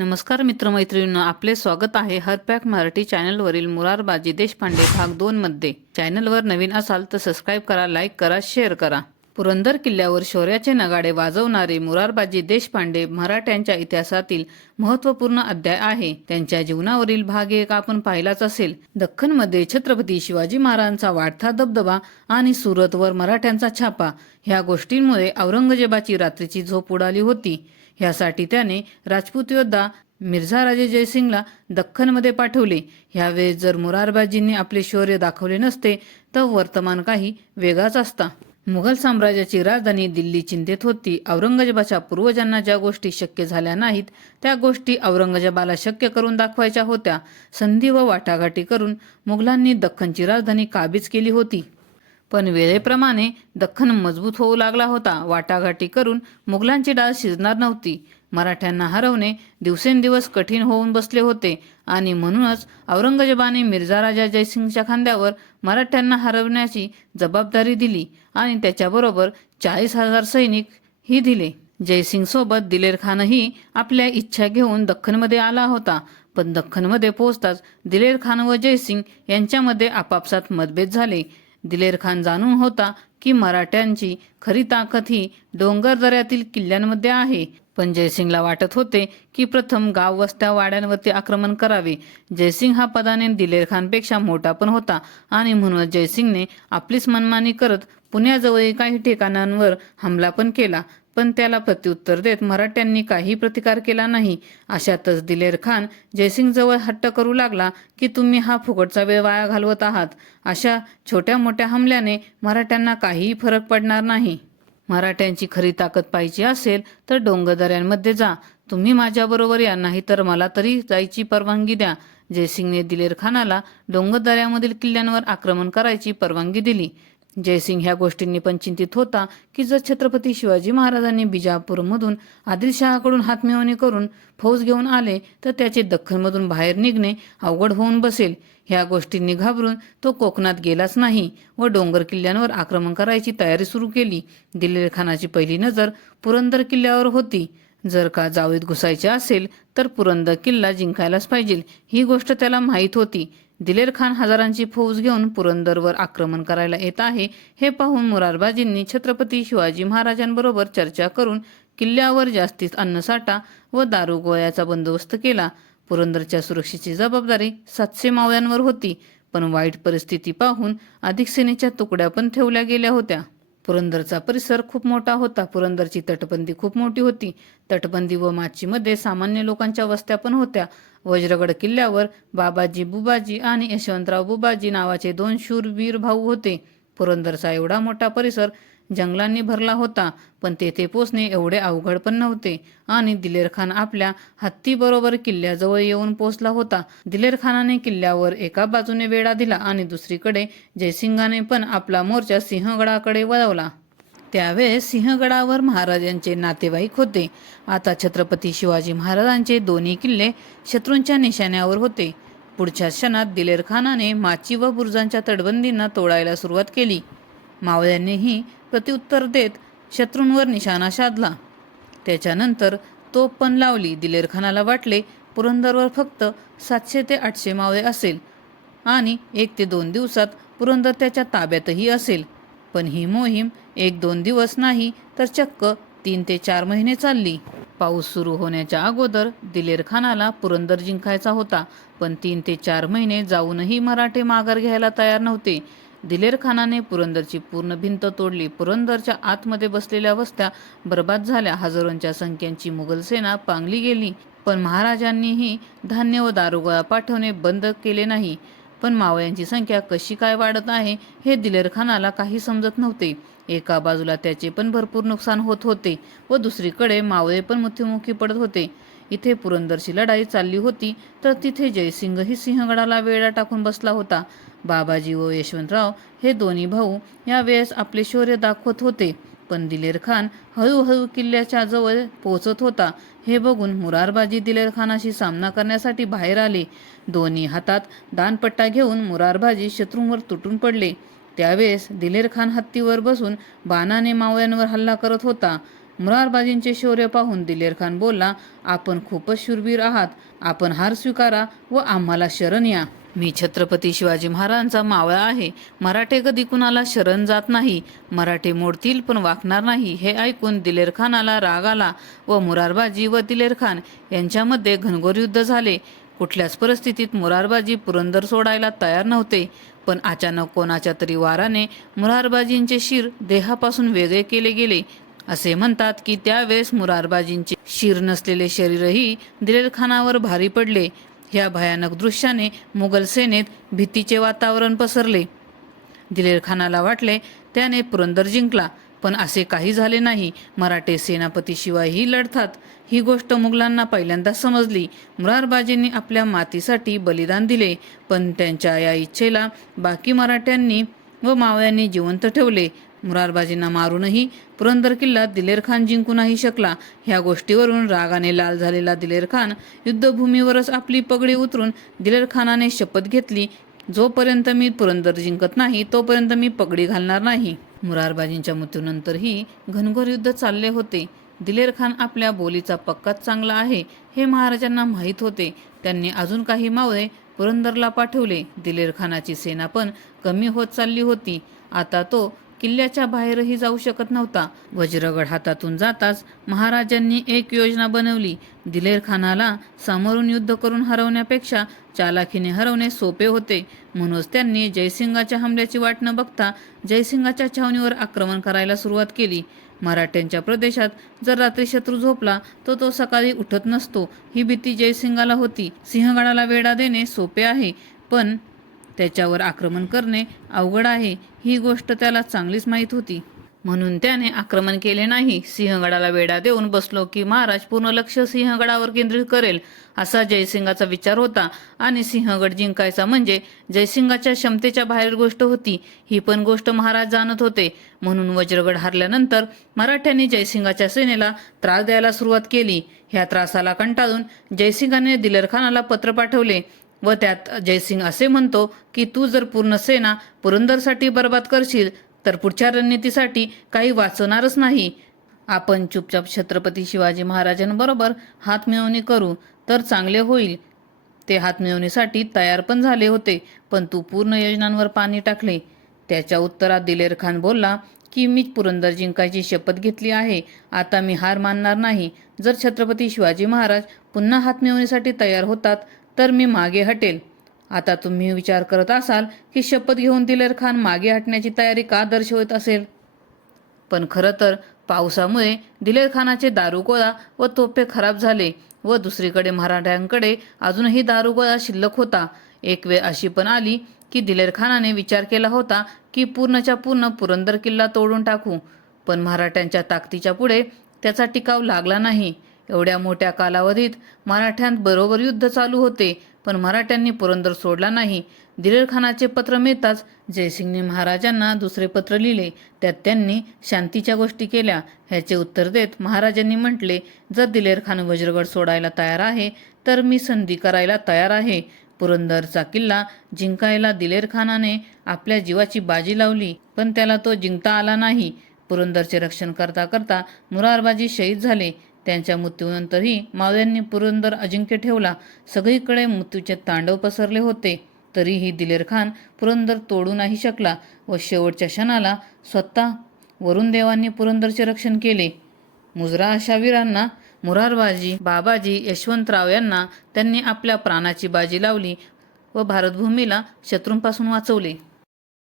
नमस्कार मित्रमैत्रिणींनो आपले स्वागत आहे हरपॅक मराठी चॅनलवरील मुरारबाजी देशपांडे भाग दोन मध्ये. चॅनलवर नवीन असाल तर सबस्क्राईब करा लाईक करा शेअर करा. पुरंदर किल्ल्यावर शौर्याचे नगाडे वाजवणारे मुरारबाजी देशपांडे मराठ्यांच्या इतिहासातील महत्त्वपूर्ण अध्याय आहे. त्यांच्या जीवनावरील भाग एक आपण पाहिलाच असेल. दख्खनमध्ये छत्रपती शिवाजी महाराजांचा वाढता दबदबा आणि सुरतवर मराठ्यांचा छापा. ह्या गोष्टींमुळे औरंगजेबाची रात्रीची झोप उडाली होती. ह्यासाठी त्याने राजपूत योद्धा मिर्झा राजे जयसिंगला दख्खनमध्ये पाठवले. ह्यावेळेस जर मुरारबाजींनी आपले शौर्य दाखवले नसते तर वर्तमान काही वेगळाच असता. मुघल साम्राज्याची राजधानी दिल्ली चिंतेत होती. औरंगजेबाच्या पूर्वजांना ज्या गोष्टी शक्य झाल्या नाहीत त्या गोष्टी औरंगजेबाला शक्य करून दाखवायच्या होत्या. संधी व वाटाघाटी करून मुघलांनी दख्खनची राजधानी काबीज केली होती. पण वेळेप्रमाणे दख्खन मजबूत होऊ लागला होता. वाटाघाटी करून मुघलांची डाळ शिजणार नव्हती. मराठ्यांना हरवणे दिवसेंदिवस कठीण होऊन बसले होते आणि म्हणूनच औरंगजेबाने मिर्झा राजा जयसिंगच्या खांद्यावर मराठ्यांना हरवण्याची जबाबदारी दिली आणि त्याच्याबरोबर चाळीस हजार सैनिक ही दिले. जयसिंग सोबत दिलेर खानही आपल्या इच्छा घेऊन दख्खनमध्ये आला होता. पण दख्खनमध्ये पोहोचताच दिलेर खान व जयसिंग यांच्यामध्ये आपापसात मतभेद झाले. दिलेर खान जाणून होता की मराठ्यांची खरी ताकद ही डोंगर दऱ्यातील किल्ल्यांमध्ये आहे. पण जयसिंगला वाटत होते की प्रथम गाव वस्त्या वाड्यांवरती आक्रमण करावे. जयसिंग हा पदाने दिलेर खानपेक्षा मोठा पण होता आणि म्हणून जयसिंगने आपलीच मनमानी करत पुण्याजवळील काही ठिकाणांवर हमला पण केला. पण त्याला प्रत्युत्तर देत मराठ्यांनी काही प्रतिकार केला नाही. अशातच दिलेर खान जयसिंगजवळ हट्ट करू लागला की तुम्ही हा फुकटचा वेळ वाया घालवत आहात. अशा छोट्या मोठ्या हमल्याने मराठ्यांना काहीही फरक पडणार नाही. मराठ्यांची खरी ताकद पाहिजे असेल तर डोंगरदऱ्यांमध्ये जा. तुम्ही माझ्याबरोबर या नाही तर मला तरी जायची परवानगी द्या. जयसिंगने दिलेर खानाला डोंगरदऱ्यामधील किल्ल्यांवर आक्रमण करायची परवानगी दिली. जयसिंग ह्या गोष्टींनी पण चिंतित होता की जर छत्रपती शिवाजी महाराजांनी बिजापूरमधून आदिलशहाकडून हातमिळवणी करून फौज घेऊन आले तर त्याचे दख्खनमधून बाहेर निघणे अवघड होऊन बसेल. ह्या गोष्टींनी घाबरून तो कोकणात गेलाच नाही व डोंगर किल्ल्यांवर आक्रमण करायची तयारी सुरू केली. दिलेर खानाची पहिली नजर पुरंदर किल्ल्यावर होती. जर का जावेत घुसायचे असेल तर पुरंदर किल्ला जिंकायलाच पाहिजे ही गोष्ट त्याला माहीत होती. दिलेर खान हजारांची फौज घेऊन पुरंदरवर आक्रमण करायला येत आहे हे पाहून मुरारबाजींनी छत्रपती शिवाजी महाराजांबरोबर चर्चा करून किल्ल्यावर जास्तीत अन्नसाठा व दारुगोळ्याचा बंदोबस्त केला. पुरंदरच्या सुरक्षेची जबाबदारी सातशे मावळ्यांवर होती पण वाईट परिस्थिती पाहून अधिक सेनेच्या तुकड्या पण ठेवल्या गेल्या होत्या. पुरंदरचा परिसर खूप मोठा होता. पुरंदरची तटबंदी खूप मोठी होती. तटबंदी व माचीमध्ये सामान्य लोकांच्या वस्त्या पण होत्या. वज्रगड किल्ल्यावर बाबाजी बुबाजी आणि यशवंतराव बुबाजी नावाचे दोन शूरवीर भाऊ होते. पुरंदरचा एवढा मोठा परिसर जंगलांनी भरला होता पण तेथे पोचणे एवढे अवघड पण नव्हते. आणि दिलेर खान आपल्या हत्तीबरोबर किल्ल्याजवळ येऊन पोचला होता. दिलेरखानाने किल्ल्यावर एका बाजूने वेढा दिला आणि दुसरीकडे जयसिंगाने पण आपला मोर्चा सिंहगडाकडे वळवला. त्यावेळेस सिंहगडावर महाराजांचे नातेवाईक होते. आता छत्रपती शिवाजी महाराजांचे दोन्ही किल्ले शत्रूंच्या निशाण्यावर होते. पुढच्या क्षणात दिलेर खानाने माची व बुर्जांच्या तटबंदींना तोडायला सुरुवात केली. मावळ्यांनीही प्रत्युत्तर देत शत्रूंवर निशाणा साधला. त्याच्यानंतर तोप पण लावली. दिलेर खानाला वाटले पुरंदरवर फक्त सातशे ते आठशे मावळे असेल आणि एक ते दोन दिवसात पुरंदर त्याच्या ताब्यातही असेल. पण ही मोहीम एक दोन दिवस नाही तर चक्क तीन ते चार महिने चालली. पाऊस सुरू होण्याच्या अगोदर दिलेर खानाला पुरंदर जिंकायचा होता पण तीन ते चार महिने जाऊनही मराठे माघार घ्यायला तयार नव्हते. दिलेर खानाने पुरंदरची पूर्ण भिंत तोडली. पुरंदरच्या आतमध्ये बसलेल्या वस्त्या बर्बाद झाल्या. हजारोंच्या संख्यांची मुघल सेना पांगली गेली. पण महाराजांनीही धान्य व दारुगोळा पाठवणे बंद केले नाही. पण मावळ्यांची संख्या कशी काय वाढत आहे हे दिलेरखानाला काही समजत नव्हते. एका बाजूला त्याचे पण भरपूर नुकसान होत होते व दुसरीकडे मावळे पण मृत्युमुखी पडत होते. इथे पुरंदरची लढाई चालली होती तर तिथे जयसिंगही सिंहगडाला वेळा टाकून बसला होता. बाबाजी व यशवंतराव हे दोन्ही भाऊ या वेळेस आपले शौर्य दाखवत होते. पण दिलेर खान हळूहळू किल्ल्याच्या जवळ पोहोचत होता. हे बघून मुरारबाजी दिलेर खानाशी सामना करण्यासाठी बाहेर आले. दोन्ही हातात दानपट्टा घेऊन मुरारबाजी शत्रूंवर तुटून पडले. त्यावेळेस दिलेर खान हत्तीवर बसून बाणाने मावळ्यांवर हल्ला करत होता. मुरारबाजींचे शौर्य पाहून दिलेर खान बोलला आपण खूपच शूरवीर आहात. आपण हार स्वीकारा व आम्हाला शरण या. मी छत्रपती शिवाजी महाराजांचा मावळा आहे. मराठे कधी कुणाला शरण जात नाही. मराठे मोडतील पण वाकणार नाही हे ऐकून दिलेरखानाला राग आला व मुरारबाजी व दिलेरखान यांच्यामध्ये घनघोर युद्ध झाले. कुठल्याच परिस्थितीत मुरारबाजी पुरंदर सोडायला तयार नव्हते पण अचानक कोणाच्या तरी वाराने मुरारबाजींचे शिर देहापासून वेगळे केले गेले. असे म्हणतात की त्यावेळेस मुरारबाजींचे शिर नसलेले शरीरही दिलेरखानावर भारी पडले. ह्या भयानक दृश्याने मुघल सेनेत भीतीचे वातावरण पसरले. दिलेर खानाला वाटले त्याने पुरंदर जिंकला पण असे काही झाले नाही. मराठे सेनापती शिवायही लढतात. ही गोष्ट मुघलांना पहिल्यांदा समजली. मुरारबाजींनी आपल्या मातीसाठी बलिदान दिले पण त्यांच्या या इच्छेला बाकी मराठ्यांनी व मावळ्यांनी जिवंत ठेवले. मुरारबाजींना मारूनही पुरंदर किल्ला दिलेर खान जिंकू नाही शकला. ह्या गोष्टीवरून रागाने लाल झालेला दिलेर खान युद्धभूमीवरच आपली पगडी उतरून दिलेर खानाने शपथ घेतली. जोपर्यंत मी पुरंदर जिंकत नाही तोपर्यंत मी पगडी घालणार नाही. मुरारबाजींच्या मृत्यूनंतरही घनघोर युद्ध चालले होते. दिलेर खान आपल्या बोलीचा पक्काच चांगला आहे हे महाराजांना माहीत होते. त्यांनी अजून काही मावळे पुरंदरला पाठवले. दिलेर खानाची सेना पण कमी होत चालली होती. आता तो किल्ल्याच्या बाहेरही जाऊ शकत नव्हता. वज्रगड हातातून जाताच महाराजांनी एक योजना बनवली. दिलेर खानाला समोरून युद्ध करून हरवण्यापेक्षा चालाखीने हरवणे सोपे होते. म्हणूनच त्यांनी जयसिंगाच्या हमल्याची वाट न बघता जयसिंगाच्या छावणीवर आक्रमण करायला सुरुवात केली. मराठ्यांच्या प्रदेशात जर रात्री शत्रू झोपला तो तो सकाळी उठत नसतो. ही भीती जयसिंगाला होती. सिंहगडाला वेढा देणे सोपे आहे पण त्याच्यावर आक्रमण करणे अवघड आहे. ही गोष्ट त्याला चांगलीच माहीत होती. म्हणून त्याने आक्रमण केले नाही. सिंहगडाला वेढा देऊन बसलो की महाराज पूर्ण लक्ष सिंहगडावर केंद्रित करेल असा जयसिंगाचा विचार होता. आणि सिंहगड जिंकायचा म्हणजे जयसिंगाच्या क्षमतेच्या बाहेर गोष्ट होती. ही पण गोष्ट महाराज जाणत होते. म्हणून वज्रगड हारल्यानंतर मराठ्यांनी जयसिंगाच्या सेनेला त्रास द्यायला सुरुवात केली. ह्या त्रासाला कंटाळून जयसिंगाने दिलरखानाला पत्र पाठवले. व त्यात जयसिंग असे म्हणतो की तू जर पूर्ण सेना पुरंदरसाठी बर्बाद करशील तर पुढच्या रणनीतीसाठी काही वाचवणारच नाही. आपण चुपचाप छत्रपती शिवाजी महाराजांबरोबर हातमिळवणी करू तर चांगले होईल. ते हातमिळवणीसाठी तयार पण झाले होते पण तू पूर्ण योजनांवर पाणी टाकले. त्याच्या उत्तरात दिलेर खान बोलला की मी पुरंदर जिंकायची शपथ घेतली आहे. आता मी हार मानणार नाही. जर छत्रपती शिवाजी महाराज पुन्हा हातमिळवणीसाठी तयार होतात तर मी मागे हटेल. आता तुम्ही विचार करत असाल की शपथ घेऊन दिलेर खान मागे हटण्याची तयारी का दर्शवत असेल? पण खरं तर पावसामुळे दिलेर खानाचे दारुगोळा व तोफे खराब झाले व दुसरीकडे मराठ्यांकडे अजूनही दारुगोळा शिल्लक होता. एक वेळ अशी पण आली की दिलेर खानाने विचार केला होता की पूर्णच्या पूर्ण पुरंदर किल्ला तोडून टाकू. पण मराठ्यांच्या ताकदीच्या पुढे त्याचा टिकाव लागला नाही. एवढ्या मोठ्या कालावधीत मराठ्यांत बरोबर युद्ध चालू होते पण मराठ्यांनी पुरंदर सोडला नाही. दिलेरखानाचे पत्र मिळताच जयसिंगने महाराजांना दुसरे पत्र लिहिले. त्यात त्यांनी शांतीच्या गोष्टी केल्या. ह्याचे उत्तर देत महाराजांनी म्हटले जर दिलेर खान वज्रगड सोडायला तयार आहे तर मी संधी करायला तयार आहे. पुरंदरचा किल्ला जिंकायला दिलेरखानाने आपल्या जीवाची बाजी लावली पण त्याला तो जिंकता आला नाही. पुरंदरचे रक्षण करता करता मुरारबाजी शहीद झाले. त्यांच्या मृत्यूनंतरही मावळ्यांनी पुरंदर अजिंक्य ठेवला. सगळीकडे मृत्यूचे तांडव पसरले होते. तरीही दिलेर खान पुरंदर तोडू नाही शकला व शेवटच्या क्षणाला स्वतः वरुणदेवांनी पुरंदरचे रक्षण केले. मुजरा अशा वीरांना मुरारबाजी बाबाजी यशवंतराव यांना त्यांनी आपल्या प्राणाची बाजी लावली व भारतभूमीला शत्रूंपासून वाचवले.